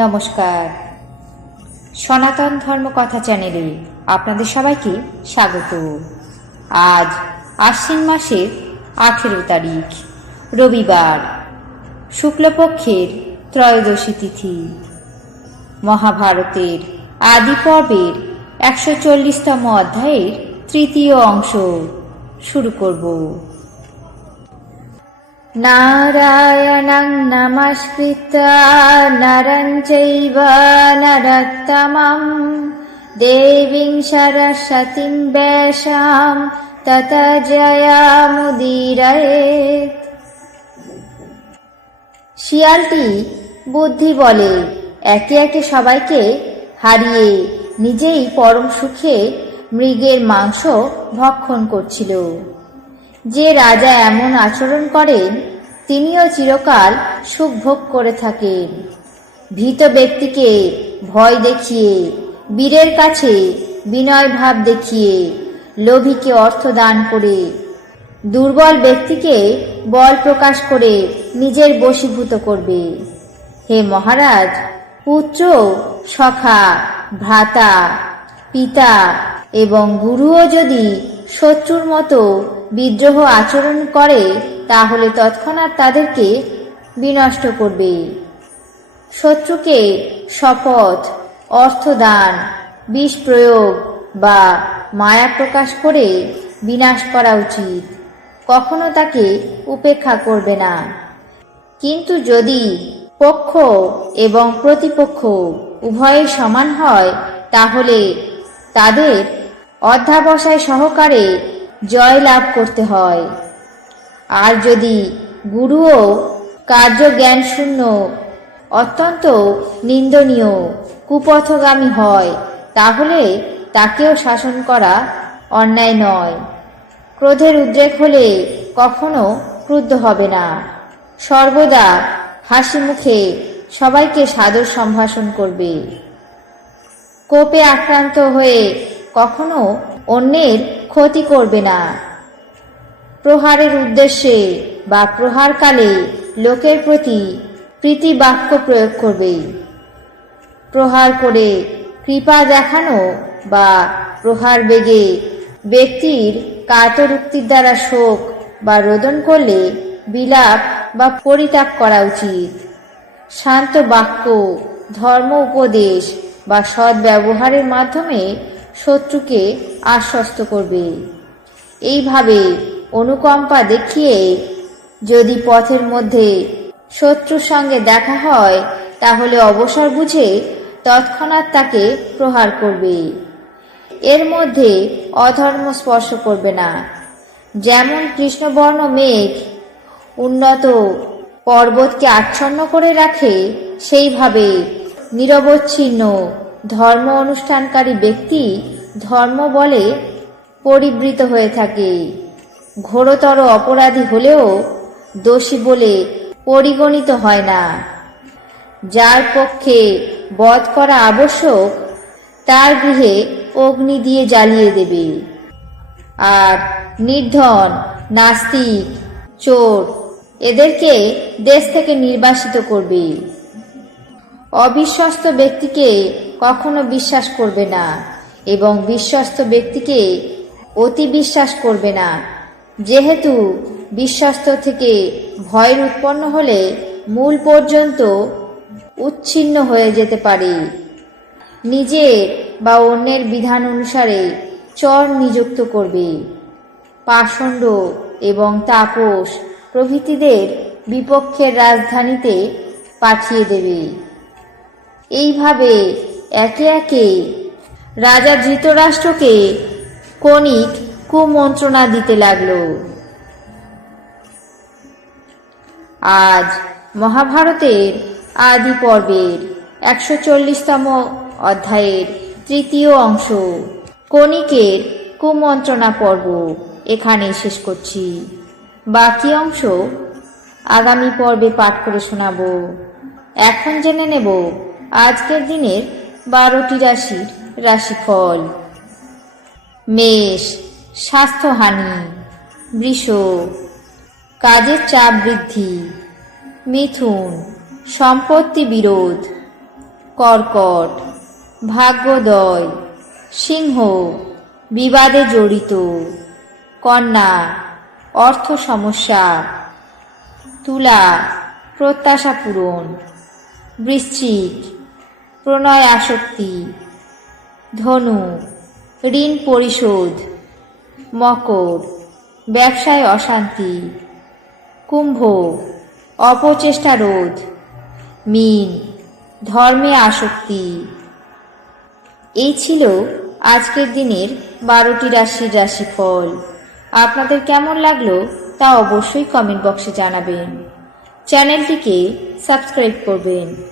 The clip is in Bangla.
নমস্কার। সনাতন ধর্ম কথা চ্যানেলে আপনাদের সবাইকে স্বাগত। আজ আশ্বিন মাসের আঠেরো তারিখ, রবিবার, শুক্লপক্ষের ত্রয়োদশী তিথি। মহাভারতের আদি পর্বের একশো চল্লিশতম অধ্যায়ের তৃতীয় অংশ শুরু করব। নারায়ণং নমস্কৃত্য নরং চৈব নরোত্তমं দেবীং সরস্বতীং বেশাম তত জয়ামুদীরয়েত শিয়ালটি বুদ্ধি বলে, একে একে সবাইকে হারিয়ে নিজেই পরম সুখে মৃগের মাংস ভক্ষণ করছিল। যে রাজা এমন আচরণ করেন, তিনিও চিরকাল সুখ ভোগ করে থাকেন। ভীত ব্যক্তিকে ভয় দেখিয়ে, বীরের কাছে বিনয় ভাব দেখিয়ে লোভীকে অর্থ দান করে, দুর্বল ব্যক্তিকে বল প্রকাশ করে নিজের বশীভূত করবে। হে মহারাজ, পুত্র, সখা, ভ্রাতা, পিতা এবং গুরুও যদি শত্রুর মতো বিদ্রোহ আচরণ করে, তাহলে তৎক্ষণাৎ তাদেরকে বিনষ্ট করবে। শত্রুকে শপথ, অর্থদান, বিষ প্রয়োগ বা মায়া প্রকাশ করে বিনাশ করা উচিত। কখনো তাকে উপেক্ষা করবে না। কিন্তু যদি পক্ষ এবং প্রতিপক্ষ উভয়ে সমান হয়, তাহলে তাদের অধ্যাবসায় সহকারে জয় লাভ করতে হয়। আর যদি গুরুও কার্য জ্ঞান শূন্য অত্যন্ত নিন্দনীয়, কুপথগামী হয়, তাহলে তাকেও শাসন করা অন্যায় নয়। ক্রোধের উদ্রেক হলে কখনো ক্রুদ্ধ হবে না। সর্বদা হাসি মুখে সবাইকে সাদর সম্ভাষণ করবে। কোপে আক্রান্ত হয়ে কখনো অন্যের ক্ষতি করবে না। প্রহারের উদ্দেশ্যে বা প্রহারকালে লোকের প্রতি প্রীতি বাক্য প্রয়োগ করবে। প্রহার করে কৃপা দেখানো বা প্রহার বেগে ব্যক্তির কাতরুক্তির দ্বারা শোক বা রোদন করলে বিলাপ বা পরিত্যাগ করা উচিত। শান্ত বাক্য, ধর্ম উপদেশ বা সৎ ব্যবহারের মাধ্যমে শত্রুকে আশ্বস্ত করবে। এইভাবে অনুকম্পা দেখিয়ে যদি পথের মধ্যে শত্রুর সঙ্গে দেখা হয়, তাহলে অবসর বুঝে তৎক্ষণাৎ তাকে প্রহার করবে। এর মধ্যে অধর্ম স্পর্শ করবে না। যেমন কৃষ্ণবর্ণ মেঘ উন্নত পর্বতকে আচ্ছন্ন করে রাখে, সেইভাবে নিরবচ্ছিন্ন ধর্ম অনুষ্ঠানকারী ব্যক্তি ধর্ম বলে পরিবৃত হয়ে থাকে। ঘোরতর অপরাধী হলেও দোষী বলে পরিগণিত হয় না। যার পক্ষে বধ করা আবশ্যক, তার গৃহে অগ্নি দিয়ে জ্বালিয়ে দেবে। আর নির্ধন, নাস্তিক, চোর এদেরকে দেশ থেকে নির্বাসিত করবে। অবিশ্বস্ত ব্যক্তিকে কখনো বিশ্বাস করবে না এবং বিশ্বস্ত ব্যক্তিকে অতি বিশ্বাস করবে না। যেহেতু বিশ্বস্ত থেকে ভয়ের উৎপন্ন হলে মূল পর্যন্ত উচ্ছিন্ন হয়ে যেতে পারে। নিজের বা অন্যের বিধান অনুসারে চর নিযুক্ত করবে। পাষণ্ড এবং তাপস প্রভৃতিদের বিপক্ষের রাজধানীতে পাঠিয়ে দেবে। এইভাবে একে একে রাজা ধৃতরাষ্ট্রকে কণিক কুমন্ত্রণা দিতে লাগল। আজ মহাভারতের আদি পর্বের একশো চল্লিশতম অধ্যায়ের তৃতীয় অংশ, কণিকের কুমন্ত্রণা পর্ব এখানে শেষ করছি। বাকি অংশ আগামী পর্বে পাঠ করে শোনাবো। এখন জেনে নেব আজকের দিনের বারোটি রাশির রাশিফল। মেষ, স্বাস্থ্যহানি। বৃষ, কাজের চাপ বৃদ্ধি। মিথুন, সম্পত্তি বিরোধ। কর্কট, ভাগ্যোদয়। সিংহ, বিবাদে জড়িত। কন্যা, অর্থ সমস্যা। তুলা, প্রত্যাশা পূরণ। বৃশ্চিক প্রণয় আসক্তি। ধনু, ঋণ পরিশোধ, মকর, ব্যবসায় অশান্তি। কুম্ভ, অপচেষ্টা রোধ। মীন, ধর্মে আসক্তি। এই ছিল আজকের দিনের বারোটি রাশির রাশিফল। আপনাদের কেমন লাগল তা অবশ্যই কমেন্ট বক্সে জানাবেন। চ্যানেলটিকে সাবস্ক্রাইব করবেন।